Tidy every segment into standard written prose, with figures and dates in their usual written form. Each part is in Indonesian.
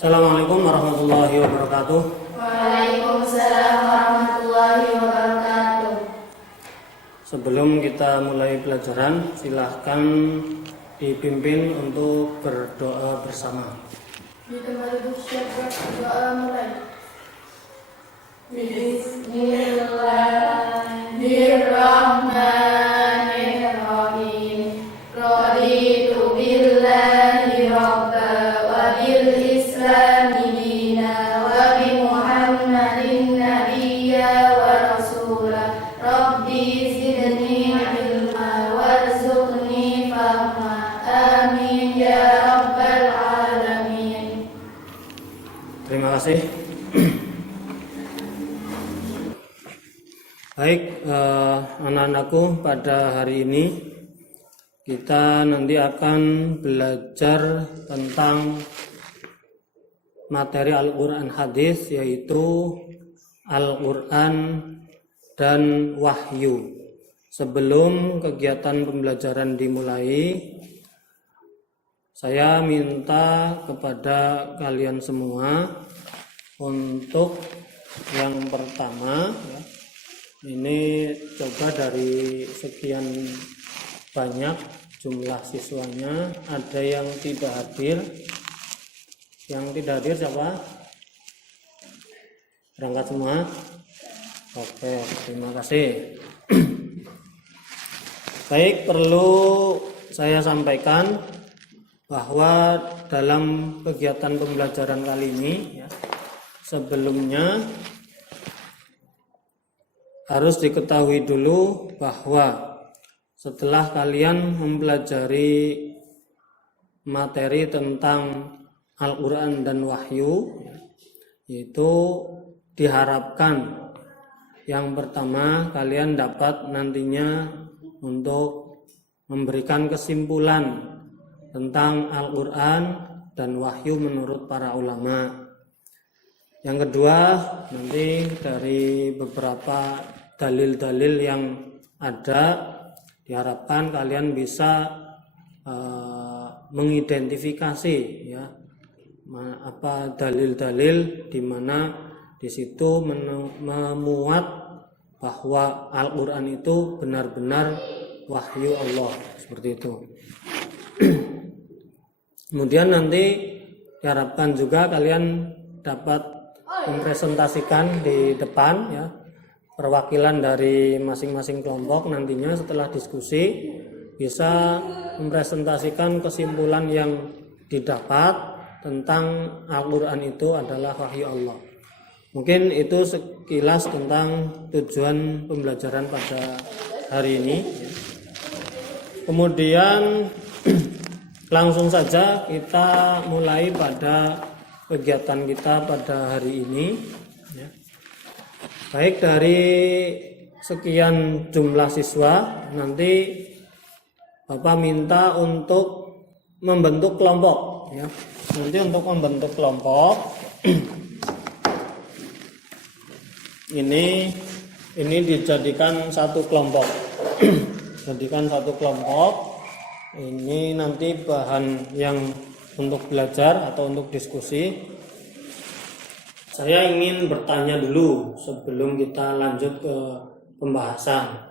Assalamualaikum warahmatullahi wabarakatuh. Waalaikumsalam warahmatullahi wabarakatuh. Sebelum kita mulai pelajaran, silahkan dipimpin untuk berdoa bersama. Di tempat duduk siap berdoa mulai. Bismillahirrahmanirrahim. Raditu billahi rabba wa bil islami dina wa bi Muhammadin nabiyya wa rasula. Rabbi zidni ilma warzuqni fahma. Amin ya rabbal alamin. Terima kasih. Baik, anak-anakku, pada hari ini kita nanti akan belajar tentang materi Al-Quran hadis, yaitu Al-Quran dan wahyu. Sebelum kegiatan pembelajaran dimulai, saya minta kepada kalian semua untuk yang pertama, ini coba dari sekian banyak jumlah siswanya, ada yang tidak hadir. Yang tidak hadir siapa? Berangkat semua? Oke, terima kasih. Baik, perlu saya sampaikan bahwa dalam kegiatan pembelajaran kali ini, sebelumnya harus diketahui dulu bahwa setelah kalian mempelajari materi tentang Al-Quran dan wahyu, itu diharapkan yang pertama kalian dapat nantinya untuk memberikan kesimpulan tentang Al-Quran dan wahyu menurut para ulama. Yang kedua, nanti dari beberapa dalil-dalil yang ada, diharapkan kalian bisa mengidentifikasi apa dalil-dalil di mana di situ memuat bahwa Al-Quran itu benar-benar wahyu Allah, seperti itu. Kemudian nanti diharapkan juga kalian dapat mempresentasikan di depan, perwakilan dari masing-masing kelompok nantinya setelah diskusi bisa mempresentasikan kesimpulan yang didapat tentang Al-Quran itu adalah wahyu Allah. Mungkin itu sekilas tentang tujuan pembelajaran pada hari ini. Kemudian langsung saja kita mulai pada kegiatan kita pada hari ini. Baik, dari sekian jumlah siswa, nanti Bapak minta untuk membentuk kelompok. Nanti untuk membentuk kelompok ini dijadikan satu kelompok. Jadikan satu kelompok. Ini nanti bahan yang untuk belajar atau untuk diskusi. Saya ingin bertanya dulu sebelum kita lanjut ke pembahasan.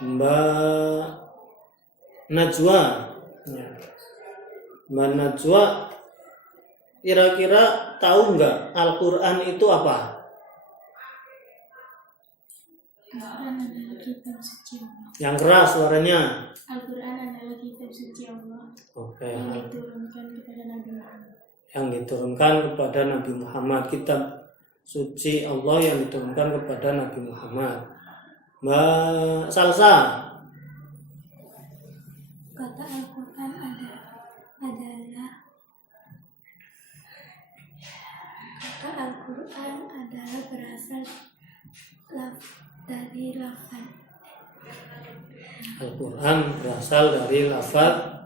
Mbak Najwa, kira-kira tahu nggak Al-Quran itu apa? Al-Quran adalah kitab suci Allah. Yang keras suaranya. Al-Quran adalah kitab suci Allah. Oke. Yang diturunkan kepada Nabi Muhammad. Yang diturunkan kepada Nabi Muhammad, kitab suci Allah yang diturunkan kepada Nabi Muhammad. Mbak Salsa, Kata Al-Quran adalah berasal dari lafaz. Al-Quran berasal dari lafaz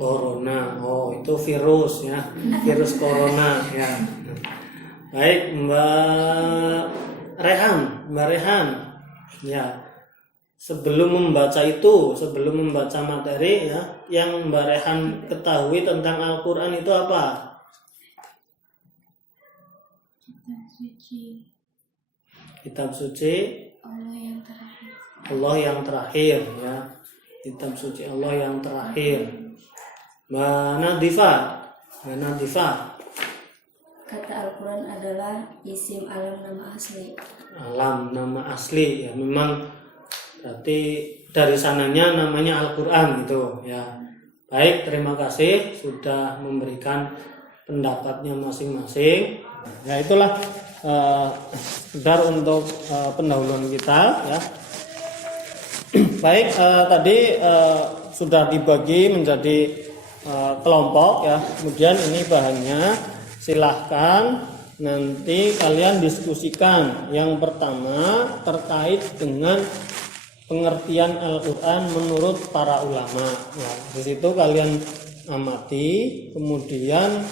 corona. Oh, itu virus virus corona Baik, Mbak Rehan, sebelum membaca materi ya, yang Mbak Rehan ketahui tentang Al-Qur'an itu apa? Kitab suci Allah yang terakhir ya. Kitab suci Allah yang terakhir. Mbak Nadifah. Kata Al-Quran adalah isim alam nama asli. Alam nama asli ya, memang berarti dari sananya namanya Al-Quran gitu ya. Baik, terima kasih sudah memberikan pendapatnya masing-masing. Ya itulah sekedar untuk pendahuluan kita ya. Baik, tadi sudah dibagi menjadi kelompok ya. Kemudian ini bahannya silahkan nanti kalian diskusikan. Yang pertama terkait dengan pengertian Al-Quran menurut para ulama. Ya, di situ kalian amati, kemudian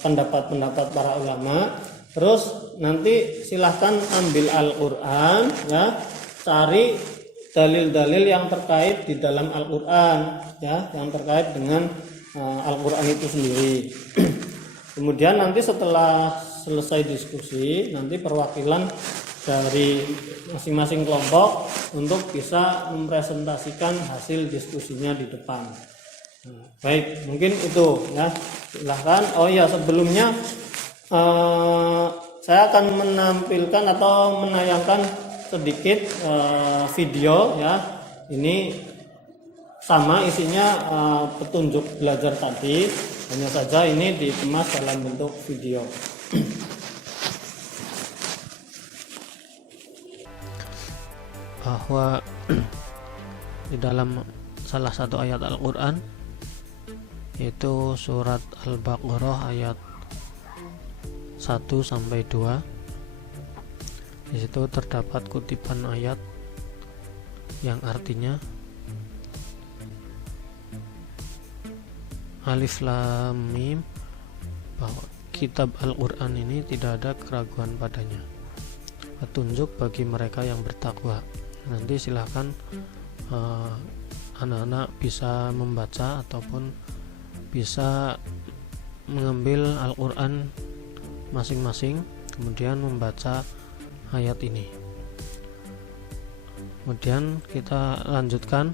pendapat-pendapat para ulama. Terus nanti silahkan ambil Al-Quran ya, cari dalil-dalil yang terkait di dalam Al-Quran ya, yang terkait dengan Al-Quran itu sendiri. Kemudian nanti setelah selesai diskusi, nanti perwakilan dari masing-masing kelompok untuk bisa mempresentasikan hasil diskusinya di depan. Baik, mungkin itu ya. Silahkan. Oh ya, sebelumnya saya akan menampilkan atau menayangkan sedikit video ya. Ini sama isinya petunjuk belajar tadi, hanya saja ini dikemas dalam bentuk video. Bahwa di dalam salah satu ayat Al-Quran, yaitu surat Al-Baqarah ayat 1-2, di situ terdapat kutipan ayat yang artinya Alif Lam Mim, bahwa kitab Al-Quran ini tidak ada keraguan padanya, petunjuk bagi mereka yang bertakwa. Nanti silahkan anak-anak bisa membaca ataupun bisa mengambil Al-Quran masing-masing, kemudian membaca ayat ini. Kemudian kita lanjutkan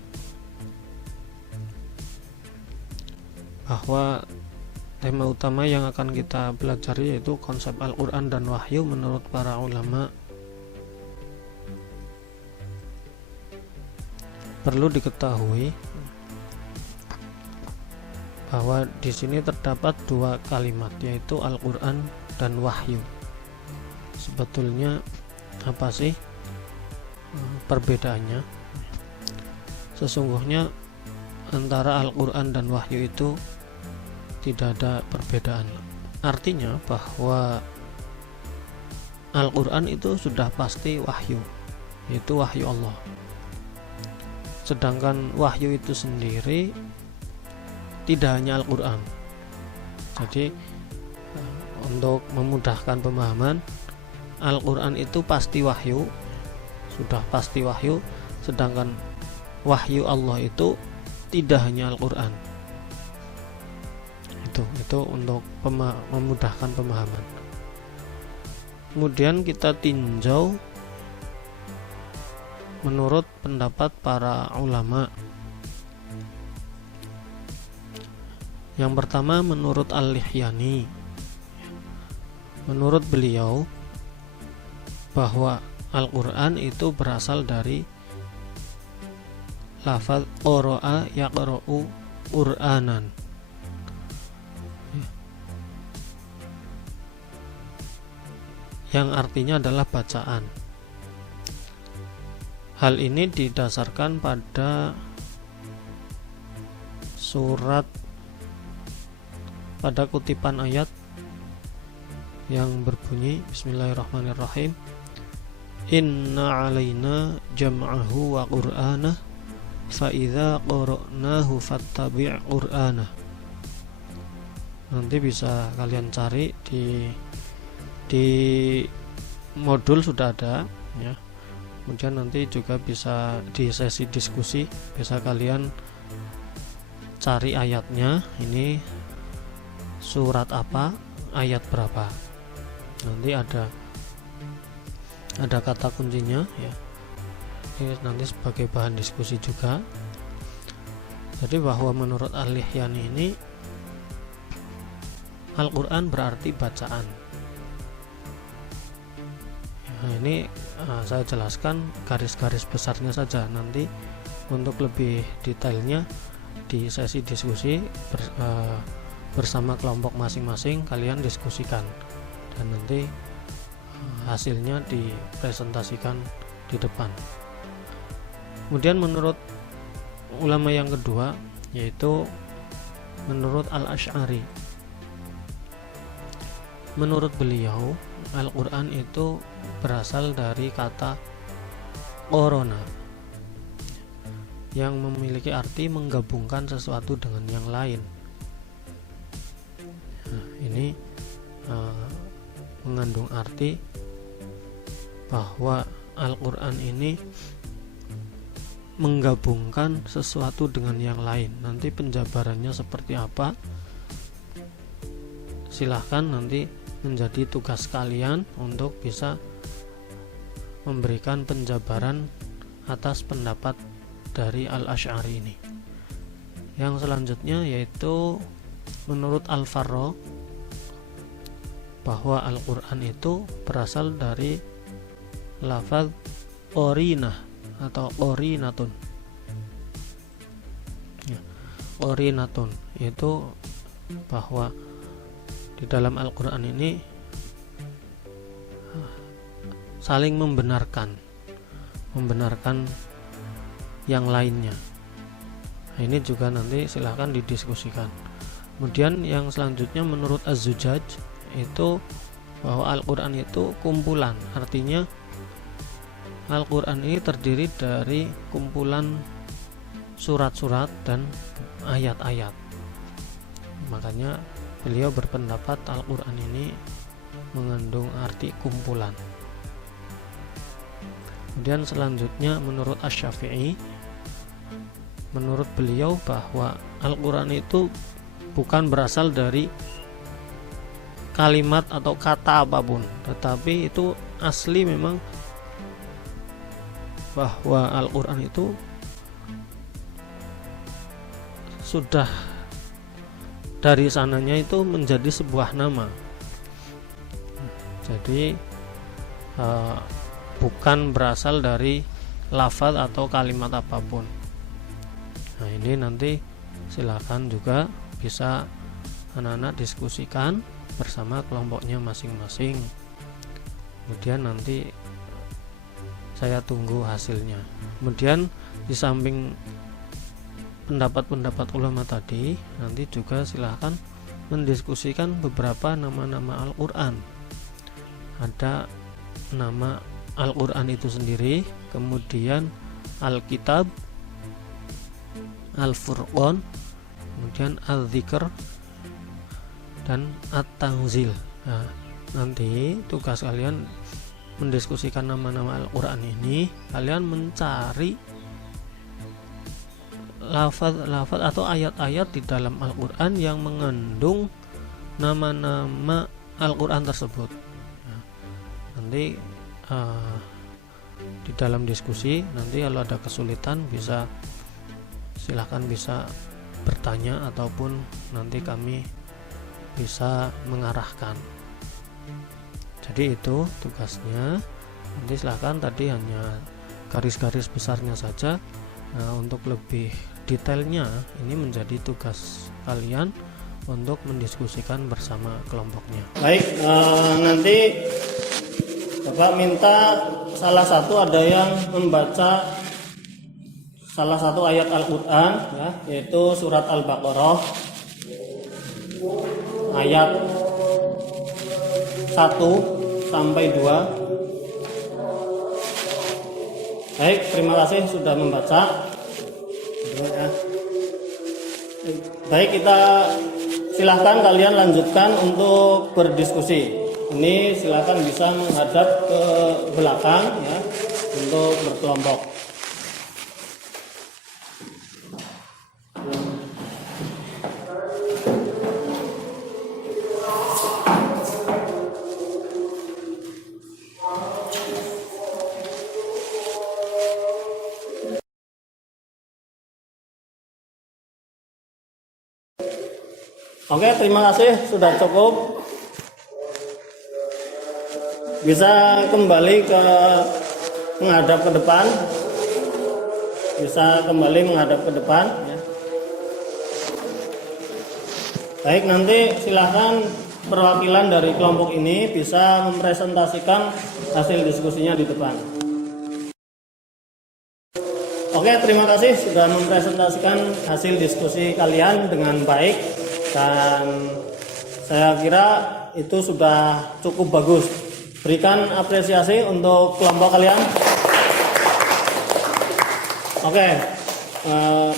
bahwa tema utama yang akan kita pelajari yaitu konsep Al-Quran dan wahyu menurut para ulama. Perlu diketahui bahwa di sini terdapat dua kalimat, yaitu Al-Quran dan wahyu. Sebetulnya apa sih perbedaannya? Sesungguhnya antara Al-Quran dan wahyu itu tidak ada perbedaan. Artinya bahwa Al-Quran itu sudah pasti wahyu, yaitu wahyu Allah. Sedangkan wahyu itu sendiri tidak hanya Al-Quran. Jadi untuk memudahkan pemahaman, Al-Quran itu pasti wahyu, sudah pasti wahyu. Sedangkan wahyu Allah itu tidak hanya Al-Quran. Itu untuk memudahkan pemahaman. Kemudian kita tinjau menurut pendapat para ulama. Yang pertama menurut Al-Lihyani. Menurut beliau bahwa Al-Quran itu berasal dari lafaz qara'a yaqra'u Qur'anan, yang artinya adalah bacaan. Hal ini didasarkan pada pada kutipan ayat yang berbunyi Bismillahirrahmanirrahim, Inna alaina jam'ahu wa qur'anah fa idza qara'nahu fattabi' qur'anah. Nanti bisa kalian cari di modul sudah ada ya. Kemudian nanti juga bisa di sesi diskusi, bisa kalian cari ayatnya, ini surat apa, ayat berapa. Nanti ada kata kuncinya ya. Ini nanti sebagai bahan diskusi juga. Jadi bahwa menurut Al-Lihyani ini Al-Quran berarti bacaan. Nah, ini saya jelaskan garis-garis besarnya saja. Nanti untuk lebih detailnya di sesi diskusi bersama kelompok masing-masing kalian diskusikan, dan nanti hasilnya dipresentasikan di depan. Kemudian menurut ulama yang kedua, yaitu menurut Al-Asy'ari. Menurut beliau, Al-Quran itu berasal dari kata korona, yang memiliki arti menggabungkan sesuatu dengan yang lain. Nah, ini mengandung arti bahwa Al-Quran ini menggabungkan sesuatu dengan yang lain. Nanti penjabarannya seperti apa, silahkan nanti menjadi tugas kalian untuk bisa memberikan penjabaran atas pendapat dari Al-Asy'ari ini. Yang selanjutnya yaitu menurut Al-Farra, bahwa Al-Quran itu berasal dari lafaz qorinah atau qorinatun ya, qorinatun itu bahwa di dalam Al-Quran ini saling membenarkan yang lainnya. Nah, ini juga nanti silahkan didiskusikan. Kemudian yang selanjutnya menurut Az-Zujaj itu bahwa Al-Quran itu kumpulan, artinya Al-Quran ini terdiri dari kumpulan surat-surat dan ayat-ayat. Makanya beliau berpendapat Al-Quran ini mengandung arti kumpulan. Kemudian selanjutnya menurut Asy-Syafi'i, menurut beliau bahwa Al-Quran itu bukan berasal dari kalimat atau kata apapun, tetapi itu asli memang bahwa Al-Quran itu sudah dari sananya itu menjadi sebuah nama. Jadi bukan berasal dari lafaz atau kalimat apapun. Nah, ini nanti silakan juga bisa anak-anak diskusikan bersama kelompoknya masing-masing. Kemudian nanti saya tunggu hasilnya. Kemudian di samping pendapat-pendapat ulama tadi, nanti juga silahkan mendiskusikan beberapa nama-nama Al-Quran. Ada nama Al-Quran itu sendiri, kemudian Al-Kitab, Al-Furqan, kemudian Al-Dzikr, dan At-Tanzil. Nah, nanti tugas kalian mendiskusikan nama-nama Al-Quran ini, kalian mencari lafaz atau ayat-ayat di dalam Al-Quran yang mengandung nama-nama Al-Quran tersebut. Nah, nanti di dalam diskusi nanti kalau ada kesulitan silahkan bisa bertanya, ataupun nanti kami bisa mengarahkan. Jadi itu tugasnya. Nanti silahkan, tadi hanya garis-garis besarnya saja. Nah, untuk lebih detailnya ini menjadi tugas kalian untuk mendiskusikan bersama kelompoknya. Baik, nanti Bapak minta salah satu ada yang membaca salah satu ayat Al-Quran ya, yaitu surat Al-Baqarah ayat 1 sampai 2. Baik, terima kasih sudah membaca. Baik, kita silahkan kalian lanjutkan untuk berdiskusi. Ini silahkan bisa menghadap ke belakang ya. untuk berkelompok. Oke, terima kasih, sudah cukup. Bisa kembali ke menghadap ke depan. Bisa kembali menghadap ke depan ya. Baik, nanti silahkan perwakilan dari kelompok ini bisa mempresentasikan hasil diskusinya di depan. Oke, terima kasih sudah mempresentasikan hasil diskusi kalian dengan baik. Dan saya kira itu sudah cukup bagus. Berikan apresiasi untuk kelompok kalian. Oke,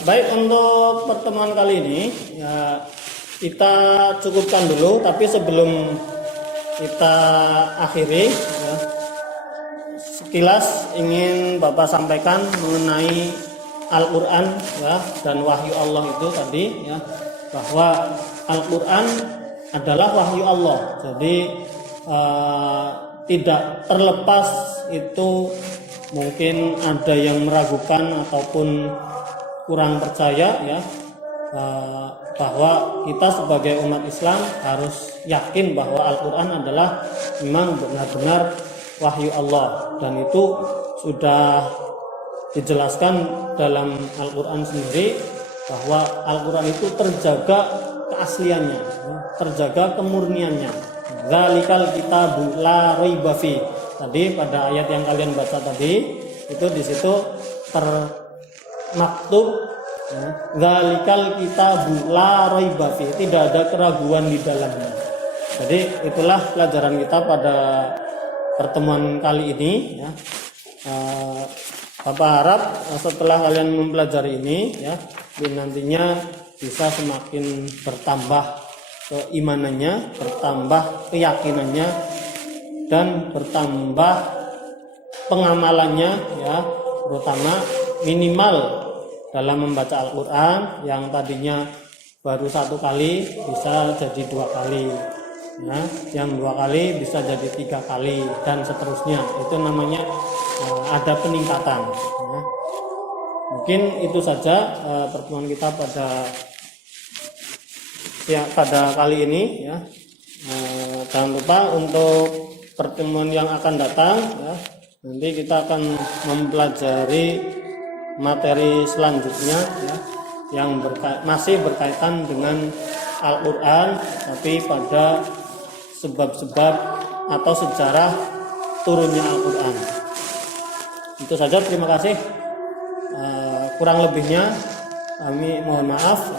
baik, untuk pertemuan kali ini ya, kita cukupkan dulu. Tapi sebelum kita akhiri ya, sekilas ingin Bapak sampaikan mengenai Al-Quran ya, dan wahyu Allah itu tadi ya, bahwa Al-Quran adalah wahyu Allah. Jadi tidak terlepas itu, mungkin ada yang meragukan ataupun kurang percaya ya, bahwa kita sebagai umat Islam harus yakin bahwa Al-Quran adalah memang benar-benar wahyu Allah, dan itu sudah dijelaskan dalam Al-Quran sendiri bahwa Al-Quran itu terjaga keasliannya, terjaga kemurniannya. Dzalikal kitabu la raiba fi. Tadi pada ayat yang kalian baca tadi itu di situ termaktub dzalikal kitabu la raiba fi, tidak ada keraguan di dalamnya. Jadi itulah pelajaran kita pada pertemuan kali ini ya. Bapak harap setelah kalian mempelajari ini ya, nantinya bisa semakin bertambah keimanannya, bertambah keyakinannya, dan bertambah pengamalannya ya, terutama minimal dalam membaca Al-Quran yang tadinya baru 1 kali bisa jadi 2 kali ya, yang 2 kali bisa jadi 3 kali, dan seterusnya. Itu namanya ada peningkatan ya. Mungkin itu saja pertemuan kita pada kali ini ya. Jangan lupa untuk pertemuan yang akan datang ya, nanti kita akan mempelajari materi selanjutnya ya, yang masih berkaitan dengan Al-Quran, tapi pada sebab-sebab atau sejarah turunnya Al-Quran. Itu saja, terima kasih. Kurang lebihnya kami mohon maaf.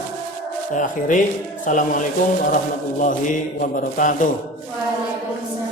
Saya akhiri. Assalamualaikum warahmatullahi wabarakatuh. Waalaikumsalam.